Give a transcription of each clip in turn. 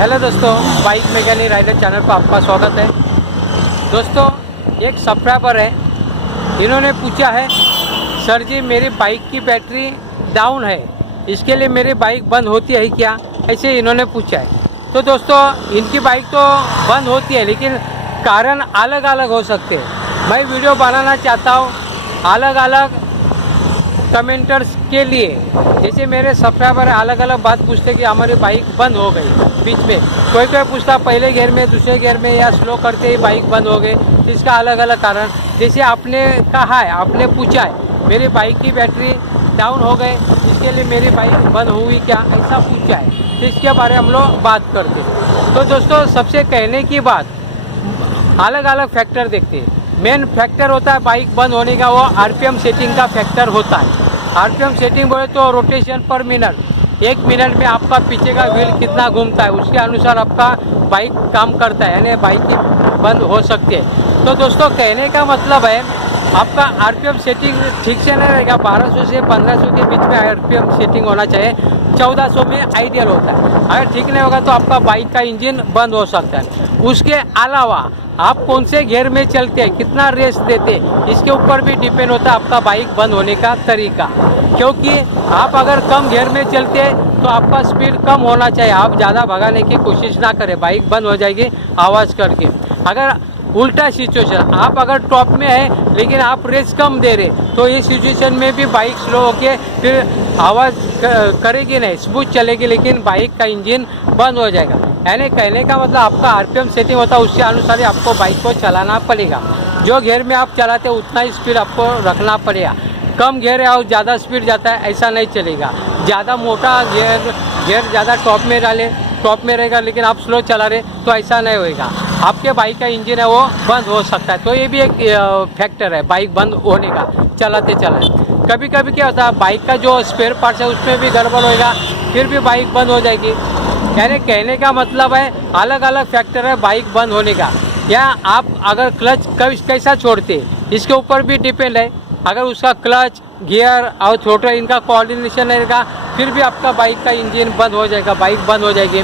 Hello दोस्तों, bike mechanic rider channel पर आपका स्वागत है। दोस्तों, एक सब्सक्राइबर है, इन्होंने पूछा है सर जी मेरी बाइक की बैटरी डाउन है, इसके लिए मेरी बाइक बंद होती है क्या, ऐसे इन्होंने पूछा है। तो दोस्तों, इनकी बाइक तो बंद होती है लेकिन कारण अलग अलग हो सकते हैं। मैं वीडियो बनाना चाहता हूँ अलग अलग कमेंटर्स के लिए। जैसे मेरे सब्सक्राइबर अलग अलग बात पूछते कि हमारी बाइक बंद हो गई बीच में, कोई पूछता पहले गियर में, दूसरे गियर में या स्लो करते ही बाइक बंद हो गई, इसका अलग अलग कारण। जैसे आपने कहा है, आपने पूछा है मेरी बाइक की बैटरी डाउन हो गए, इसके लिए मेरी बाइक बंद हुई क्या, ऐसा पूछा है, तो इसके बारे में हम लोग बात करते हैं। तो दोस्तों, सबसे कहने की बात, अलग अलग फैक्टर देखते हैं। मेन फैक्टर होता है बाइक बंद होने का, वो आरपीएम सेटिंग का फैक्टर होता है। आरपीएम सेटिंग बोले तो रोटेशन पर मिनट, 1 मिनट में आपका पीछे का व्हील कितना घूमता है, उसके अनुसार आपका बाइक काम करता है, यानी बाइक की बंद हो सकती है। तो दोस्तों, कहने का मतलब है आपका आरपीएम सेटिंग ठीक से नहीं रहेगा। 1200 से 1500 के बीच में आरपीएम सेटिंग होना चाहिए, 1400 में आइडियल होता है। अगर ठीक नहीं होगा तो आपका बाइक का इंजन बंद हो सकता है। उसके अलावा आप कौन से गियर में चलते हैं, कितना रेस देते हैं, इसके ऊपर भी डिपेंड होता है आपका बाइक बंद होने का तरीका। क्योंकि आप अगर कम गियर में चलते हैं तो आपका स्पीड कम होना चाहिए, आप ज़्यादा भगाने की कोशिश ना करें, बाइक बंद हो जाएगी आवाज़ करके। अगर उल्टा सिचुएशन, आप अगर टॉप में है लेकिन आप रेस कम दे रहे, तो ये सिचुएशन में भी बाइक स्लो होके फिर आवाज़ करेगी नहीं, स्मूथ चलेगी, लेकिन बाइक का इंजन बंद हो जाएगा। यानी कहने का मतलब आपका आरपीएम सेटिंग होता है, उसके अनुसार ही आपको बाइक को चलाना पड़ेगा। जो गियर में आप चलाते हैं उतना ही स्पीड आपको रखना पड़ेगा। कम गियर है और ज़्यादा स्पीड जाता है, ऐसा नहीं चलेगा। ज़्यादा मोटा गियर ज़्यादा टॉप में डाले, टॉप में रहेगा लेकिन आप स्लो चला रहे तो ऐसा नहीं होएगा, आपके बाइक का इंजन है वो बंद हो सकता है। तो ये भी एक फैक्टर है बाइक बंद होने का, चलाते चलाते। कभी कभी क्या होता है, बाइक का जो स्पेयर पार्ट्स है उसमें भी गड़बड़ होएगा, फिर भी बाइक बंद हो जाएगी। यानी कहने का मतलब है अलग अलग फैक्टर है बाइक बंद होने का। या आप अगर क्लच कैसा छोड़ते, इसके ऊपर भी डिपेंड है। अगर उसका क्लच, गियर और थ्रोटल इनका कोऑर्डिनेशन रहेगा, फिर भी आपका बाइक का इंजन बंद हो जाएगा, बाइक बंद हो जाएगी।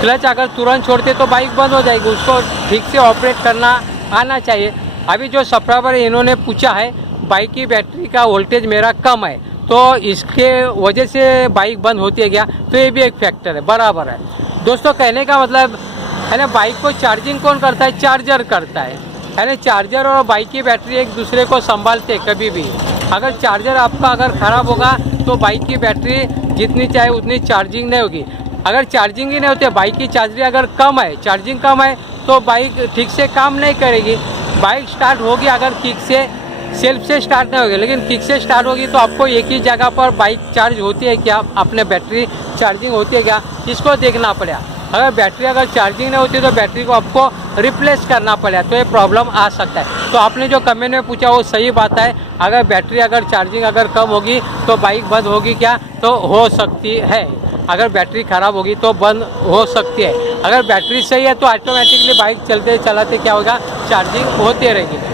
क्लच अगर तुरंत छोड़ते तो बाइक बंद हो जाएगी, उसको ठीक से ऑपरेट करना आना चाहिए। अभी जो सब्सक्राइबर है इन्होंने पूछा है बाइक की बैटरी का वोल्टेज मेरा कम है, तो इसके वजह से बाइक बंद होती है क्या, तो ये भी एक फैक्टर है, बराबर है। दोस्तों, कहने का मतलब है ना, बाइक को चार्जिंग कौन करता है, चार्जर करता है ना। चार्जर और बाइक की बैटरी एक दूसरे को संभालते हैं। कभी भी अगर चार्जर आपका अगर ख़राब होगा तो बाइक की बैटरी जितनी चाहे उतनी चार्जिंग नहीं होगी। अगर चार्जिंग ही नहीं होती है, बाइक की चार्जिंग अगर कम है, चार्जिंग कम है, तो बाइक ठीक से काम नहीं करेगी। बाइक स्टार्ट होगी अगर किक से, सेल्फ से स्टार्ट नहीं होगी, लेकिन किक से स्टार्ट होगी तो आपको एक ही जगह पर बाइक चार्ज होती है क्या, अपने बैटरी चार्जिंग होती है क्या, इसको देखना पड़ेगा। अगर बैटरी अगर चार्जिंग नहीं होती तो बैटरी को आपको रिप्लेस करना पड़ेगा, तो ये प्रॉब्लम आ सकता है। तो आपने जो कमेंट में पूछा वो सही बात है। अगर बैटरी अगर चार्जिंग अगर कम होगी तो बाइक बंद होगी क्या, तो हो सकती है। अगर बैटरी ख़राब होगी तो बंद हो सकती है। अगर बैटरी सही है तो ऑटोमेटिकली बाइक चलते चलाते क्या होगा, चार्जिंग होती रहेगी।